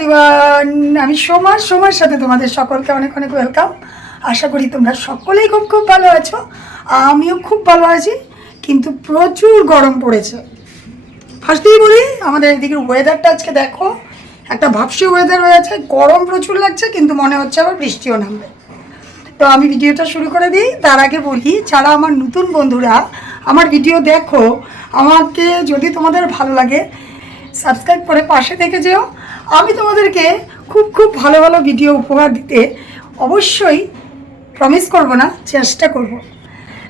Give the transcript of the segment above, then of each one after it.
Everyone আমি সোমার সোমার সাথে তোমাদের সকলকে অনেক অনেক ওয়েলকাম আশা করি তোমরা সকলেই খুব খুব ভালো আছো। আমিও খুব ভালো আছি, কিন্তু প্রচুর গরম পড়েছে। ফার্স্টেই বলি, আমাদের এদিকের ওয়েদারটা আজকে দেখো, একটা ভাবসি ওয়েদার হয়ে আছে। গরম প্রচুর লাগছে, কিন্তু মনে হচ্ছে আবার বৃষ্টিও নামবে। তো আমি ভিডিওটা শুরু করে দিই। তার আগে বলি, যারা আমার নতুন বন্ধুরা, আমার ভিডিও দেখো, আমাকে যদি তোমাদের ভালো লাগে সাবস্ক্রাইব করে পাশে থেকে যেও। আমি তোমাদেরকে খুব খুব ভালো ভালো ভিডিও উপহার দিতে অবশ্যই প্রমিস করব না, চেষ্টা করব।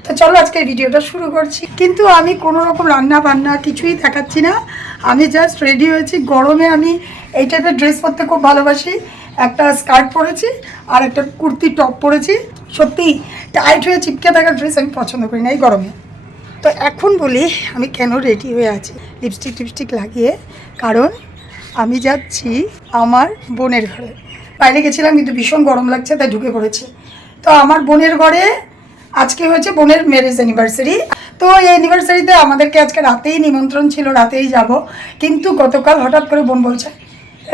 তো চলো আজকে ভিডিওটা শুরু করছি। কিন্তু আমি কোনো রকম রান্না বান্না কিছুই দেখাচ্ছি না। আমি জাস্ট রেডি হয়েছি। গরমে আমি এই টাইপের ড্রেস পরতে খুব ভালোবাসি। একটা স্কার্ট পরেছি আর একটা কুর্তি টপ পরেছি। সত্যি টাইট হয়ে চিপকে থাকা ড্রেস আমি পছন্দ করি না এই গরমে। তো এখন বলি, আমি কেন রেডি হয়ে আছি? লিপস্টিক টিপস্টিক লাগিয়ে, কারণ আমি যাচ্ছি আমার বোনের ঘরে। বাইরে গেছিলাম কিন্তু ভীষণ গরম লাগছে, তাই ঢুকে পড়েছি। তো আমার বোনের ঘরে আজকে হয়েছে বোনের ম্যারেজ অ্যানিভার্সারি তো এই অ্যানিভার্সারিতে আমাদেরকে আজকে রাতেই নিমন্ত্রণ ছিল, রাতেই যাব। কিন্তু গতকাল হঠাৎ করে বোন বলছে,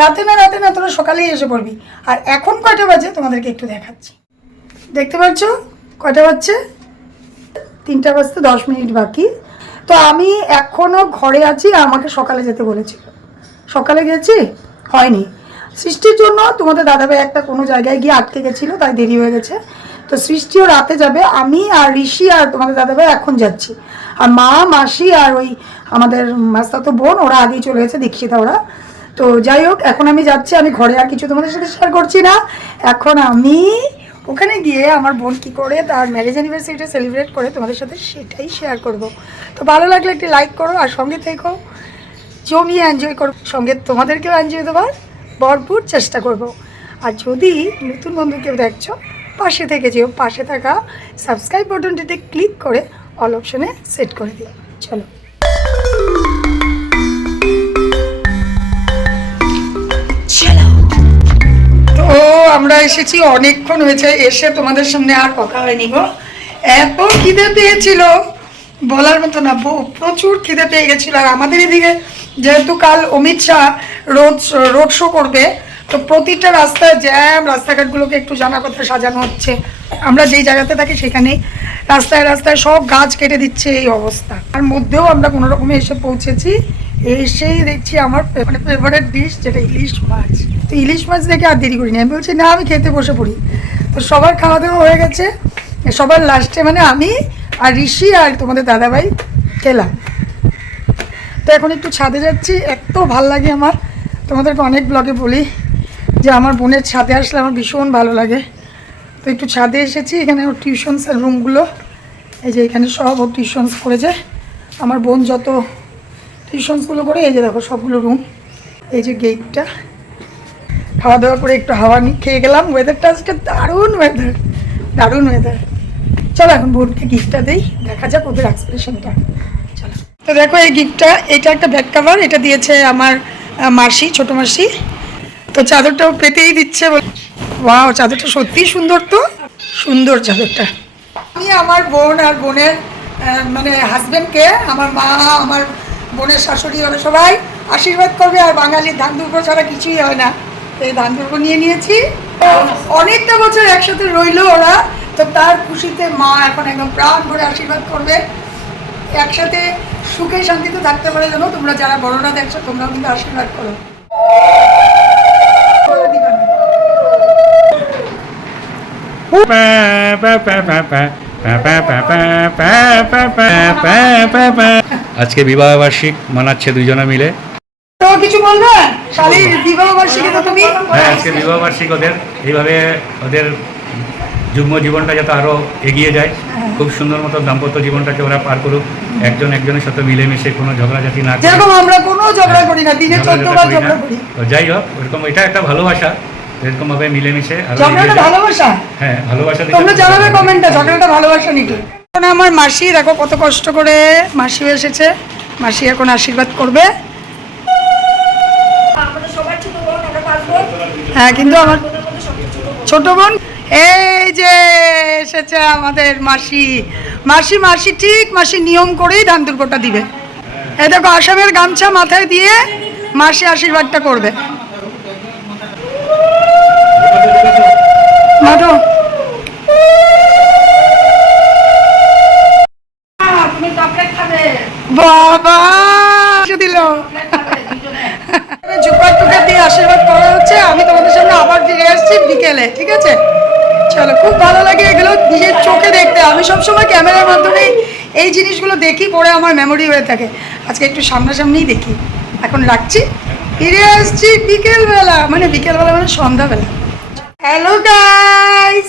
রাতে না রাতে না, তোরা সকালেই এসে পড়বি। আর এখন কয়টা বাজে তোমাদেরকে একটু দেখাচ্ছি। দেখতে পাচ্ছ? কয়টা বাজছে? তিনটা বাজতে দশ মিনিট বাকি। তো আমি এখনও ঘরে আছি, আমাকে সকালে যেতে বলেছিল। সকালে গেছি, হয়নি। সৃষ্টির জন্য তোমাদের দাদাভাই একটা কোনো জায়গায় গিয়ে আটকে গেছিল, তাই দেরি হয়ে গেছে। তো সৃষ্টিও রাতে যাবে, আমি আর ঋষি আর তোমাদের দাদাভাই এখন যাচ্ছি। আর মা, মাসি আর ওই আমাদের মাস্তাতো বোন, ওরা আগেই চলে গেছে, দীক্ষিতা ওরা। তো যাই হোক, এখন আমি যাচ্ছি, আমি ঘরে আর কিছু তোমাদের সাথে শেয়ার করছি না। এখন আমি ওখানে গিয়ে আমার বোন কী করে, তার ম্যারেজ অ্যানিভার্সারিটা সেলিব্রেট করে তোমাদের সাথে সেটাই শেয়ার করব। তো ভালো লাগলে একটি লাইক করো, আর সঙ্গে থেকো। জমিয়ে এনজয় করো সঙ্গে তোমাদেরকেও এনজয় দেওয়ার ভরপুর চেষ্টা করব। আর যদি নতুন বন্ধু কেউ দেখছ পাশে থেকে যেও পাশে থাকা সাবস্ক্রাইব বাটনটিতে ক্লিক করে অল অপশনে সেট করে দিও। চলো। তো আমরা এসেছি অনেকক্ষণ হয়েছে এসে তোমাদের সামনে আর কথা হয়নি গো। এত খিদে পেয়েছিল। বলার মতো না প্রচুর খিদে পেয়ে গেছিল। আর আমাদের এদিকে যেহেতু কাল Amit Shah road road show করবে, তো প্রতিটা রাস্তায় জ্যাম, রাস্তাঘাটগুলোকে একটু জানা কথা সাজানো হচ্ছে। আমরা যেই জায়গাতে থাকি সেখানেই রাস্তায় রাস্তায় সব গাছ কেটে দিচ্ছে এই অবস্থা। তার মধ্যেও আমরা কোনো রকমে এসে পৌঁছেছি, এসেই দেখছি আমার মানে ফেভারেট ডিশ যেটা ইলিশ মাছ। তো ইলিশ মাছ দেখে আর দেরি করিনি। আমি বলছি, না, আমি খেতে বসে পড়ি। তো সবার খাওয়া দাওয়া হয়ে গেছে। সবার লাস্টে মানে আমি আর ঋষি আর তোমাদের দাদাভাই খেলাম। তো এখন একটু ছাদে যাচ্ছি, এত ভালো লাগে আমার। তোমাদেরকে অনেক ব্লগে বলি যে আমার বোনের ছাদে আসলে আমার ভীষণ ভালো লাগে। তো একটু ছাদে এসেছি, এখানে ওর টিউশনস রুমগুলো এই যে এখানে সব ওর টিউশনস করেছে। আমার বোন যত টিউশনসগুলো করে, এই যে দেখো সবগুলো রুম এই যে গেটটা খাওয়া দাওয়া করে একটু হাওয়া নি খেয়ে গেলাম। ওয়েদারটা আজকে দারুণ ওয়েদার দারুণ ওয়েদার চলো এখন বোনকে গিফটটা দিই। দেখা যাক ওদের এক্সপ্রেশনটা তো দেখো, এই গিফটটা এটা একটা ব্যাক কাভার এটা দিয়েছে আমার মাসি, ছোট মাসি। তো চাদরটাও পেতেই দিচ্ছে ওয়াও চাদরটা সত্যিই সুন্দর তো? সুন্দর চাদরটা। আমি আমার বোন আর বোনের মানে হাজবেন্ডকে আমার মা, আমার বোনের শাশুড়ি, ওরা সবাই আশীর্বাদ করবে, আর বাঙালির ধান দুর্গ ছাড়া কিছুই হয় না। তো এই ধান দুর্গ নিয়ে নিয়েছি। অনেকটা বছর একসাথে রইল ওরা, তো তার খুশিতে মা এখন একদম প্রাণ ভরে আশীর্বাদ করবে। একসাথে সুখে শান্তিতে থাকতে পারে যেন তোমরা যারা বড়রা দেখছ তোমরাও কিন্তু আশীর্বাদ করো। আজকে বিবাহ বার্ষিক মানাচ্ছে দুজনে মিলে। কিছু বলবে? শালির বিবাহ বার্ষিকী তো তুমি? হ্যাঁ আজকে বিবাহ বার্ষিক ওদের। এইভাবে ওদের যুগ্ম জীবনটা যাতে আরও এগিয়ে যায় খুব সুন্দর মতো দাম্পত্য জীবনটাকে ওরা পার করুক একজন একজনের সাথে মিলেমিশে কোনো ঝগড়াঝাটি না যেরকম আমরা কোনো ঝগড়া করি না দিনে বার ঝগড়া করি। যাই হোক ওরকম এটা একটা ভালোবাসা এরকম ভাবে মিলেমিশে ঝগড়াটা ভালোবাসা? হ্যাঁ ভালোবাসা তোমরা জানাবে কমেন্টে ঝগড়াটা ভালোবাসা নাকি? আমার মাসি দেখো কত কষ্ট করে মাসি এসেছে। মাসি এখন আশীর্বাদ করবে। হ্যাঁ কিন্তু আমার ছোট বোন? এই যে এসেছে আমাদের মাসি মাসি মাসি ঠিক মাসি নিয়ম করেই ধান দুর্গটা দিবে এই দেখো আসামের গামছা মাথায় দিয়ে মাসি আশীর্বাদটা করবে মাধব বাবা দিল টুকার দিয়ে আশীর্বাদ করা হচ্ছে আমি তোমাদের সামনে আবার ফিরে আসছি বিকেলে ঠিক আছে চলো খুব ভালো লাগে এগুলো নিজের চোখে দেখতে। আমি সবসময় ক্যামেরার মাধ্যমে এই জিনিসগুলো দেখি পরে আমার মেমোরি হয়ে থাকে। আজকে একটু সামনাসামনিই দেখি। এখন রাখছি। ফিরে আসছি বিকেলবেলা মানে বিকেলবেলা মানে সন্ধ্যাবেলা। হ্যালো গাইস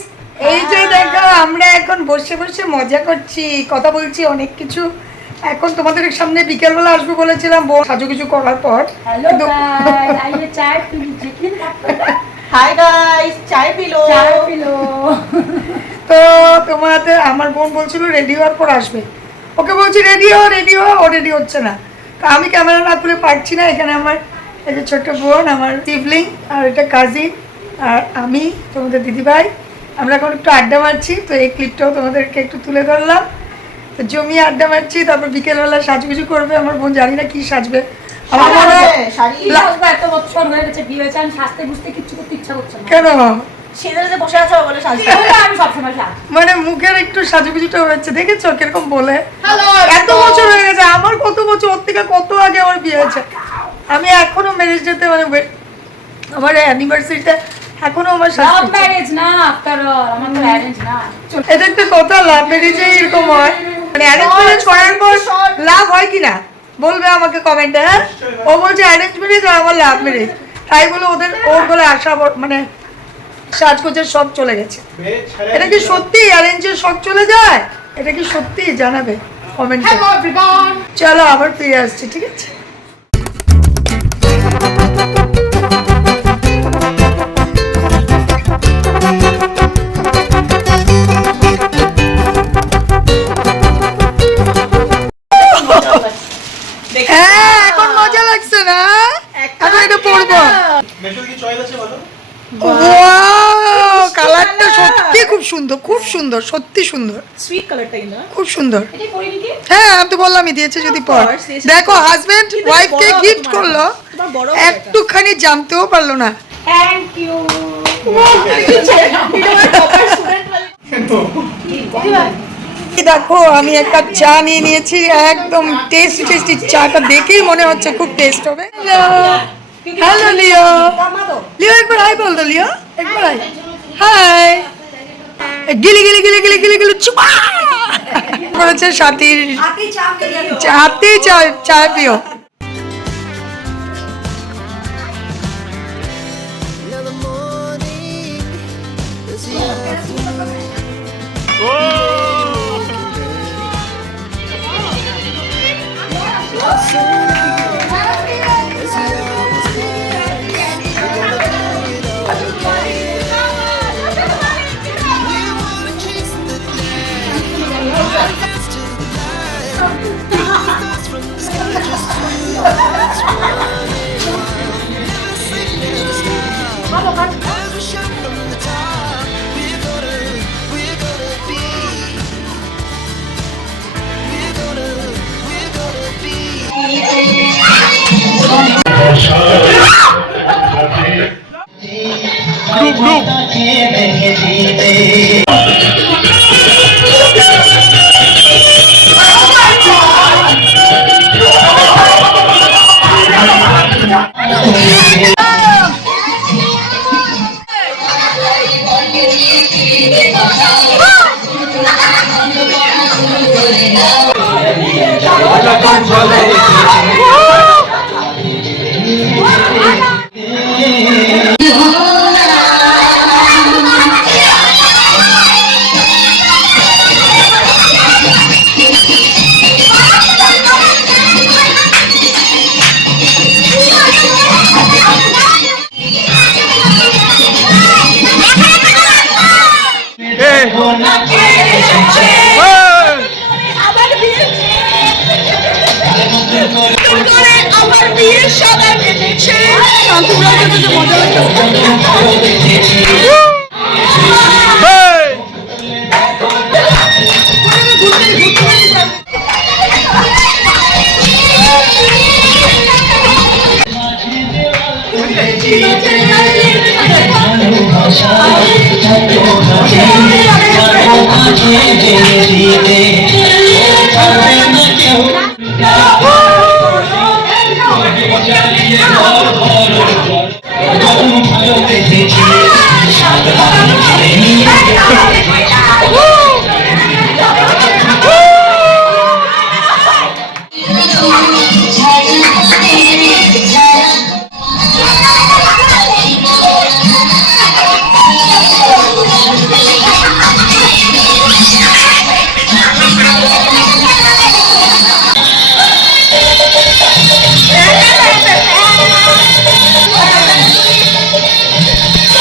এই যে দেখো আমরা এখন বসে বসে মজা করছি কথা বলছি অনেক কিছু। এখন তোমাদের সামনে বিকেলবেলা আসব বলেছিলাম বউ সাজু কিছু করার পর। हेलो হাই গাইস চাই পিলো চাই পিলো তো তোমাদের আমার বোন বলছিল রেডি হওয়ার পর আসবে। ওকে বলছি রেডি হও রেডি হও ও রেডি হচ্ছে না। তো আমি ক্যামেরা না তুলে পারছি না। এখানে আমার এই যে ছোট্ট বোন আমার সিবলিং আর এটা কাজিন আর আমি তোমাদের দিদিভাই। আমরা এখন একটু আড্ডা মারছি তো এই ক্লিপটাও তোমাদেরকে একটু তুলে ধরলাম। তো জমি আড্ডা মারছি তারপর বিকেলবেলা কিছু করবে। আমার বোন জানি না কী সাজবে। আমার শাড়ি কি আসব এত বছর হয়ে গেছে বিয়ে হয়েছে আমি সাজতে বুঝতে কিচ্ছু করতে ইচ্ছা করছে না। কেন? বসে আছো বলে আমি সবসময় মানে মুখের একটু সাজুগুজুটা হয়েছে দেখেছ কীরকম বলে? এত বছর হয়ে গেছে আমার কত বছর ওর থেকে কত আগে আমার বিয়ে হয়েছে? আমি এখনও ম্যারেজ যেতে মানে আমার অ্যানিভার্সারিতে এখনও আমার লাভ ম্যারেজ না আফটার অল আমার তো অ্যারেঞ্জ না। এটা একটা কথা লাভ ম্যারেজে এরকম হয়। মানে অ্যারেঞ্জ ম্যারেজ করার পর লাভ হয় কি না? বলবে আমাকে কমেন্টে হ্যাঁ? ও বলছে অ্যারেঞ্জ ম্যারেজ আর আমার লাভ ম্যারেজ তাই বলে ওদের ওর বলে আশা মানে সাজগোজের সব চলে গেছে। এটা কি সত্যি? অ্যারেঞ্জের সব চলে যায়? এটা কি সত্যি? জানাবে কমেন্টে। চলো আবার ফিরে আসছি ঠিক আছে? সুন্দর খুব সুন্দর সত্যি সুন্দর। সুইট কালারটাই না খুব সুন্দর। হ্যাঁ আমি তো বললামই দিয়েছে যদি পর। দেখো হাজবেন্ড ওয়াইফকে গিফট করল। একটুখানি জানতেও পারল না। থ্যাংক ইউ দেখো আমি একটা চা নিয়ে নিয়েছি একদম টেস্টি টেস্টি চাটা দেখেই মনে হচ্ছে খুব টেস্ট হবে। হ্যালো লিও লিও একবার হাই বল তো লিও একবার হাই হাই গিলি গিলি গিলি গিলি গিলি গিলি চুপা করেছে সাথীর হাতেই চা চা পিও Another ভালোবাসা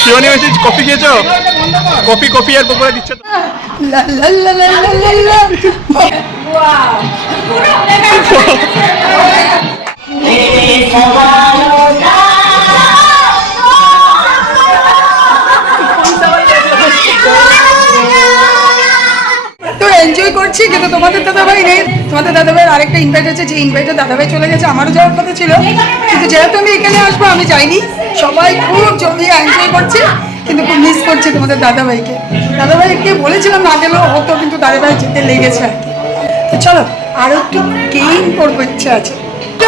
শিবানী মেসেজ কফি খেয়েছো? কফি কফি আর পকোড়া দিচ্ছে তো। তো এনজয় করছি কিন্তু তোমাদের দাদাভাই নেই। তোমাদের দাদাভাইয়ের আরেকটা ইনভাইট আছে যে ইনভাইটে দাদাভাই চলে গেছে আমারও যাওয়ার কথা ছিল। কিন্তু যেহেতু আমি এখানে আসব আমি যাইনি। সবাই খুব জমিয়ে এনজয় করছে কিন্তু খুব মিস করছে তোমাদের দাদাভাইকে। দাদাভাইকে বলেছিলাম না গেলেও হতো কিন্তু দাদাভাই যেতে লেগেছে আর কি। তো চলো আরও একটু গেম করব ইচ্ছে আছে।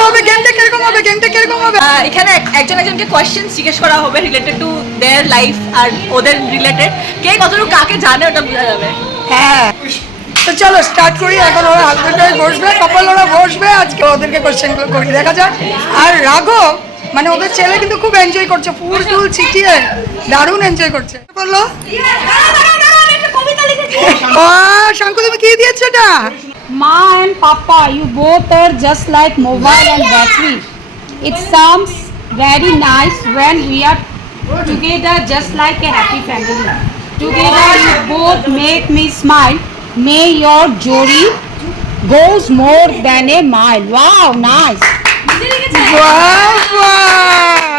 হবে গেমটা কীরকম হবে গেমটা কীরকম হবে? এখানে এক- একজন একজনকে কোয়েশ্চেন জিজ্ঞেস করা হবে রিলেটেড টু দেয়ার লাইফ আর ওদের রিলেটেড কে কতটুকু কাকে জানে ওটা বোঝা যাবে। হ্যাঁ তো চলো স্টার্ট করি এখন ওরা হাজবেন্ড বসবে কপাল ওরা বসবে আজকে ওদেরকে কোশ্চেনগুলো করি দেখা যাক আর রাঘব মানে ওদের ছেলে কিন্তু খুব এনজয় করছে ফুল টুল ছিটিয়ে দারুণ এনজয় করছে বলল শাঙ্কু তুমি কি দিয়েছ এটা Ma and Papa, you both are just like mobile and battery. It sounds very nice when we are together just like a happy family. Together you both make me smile. May your journey goes more than a mile. Wow, nice. Wow, wow.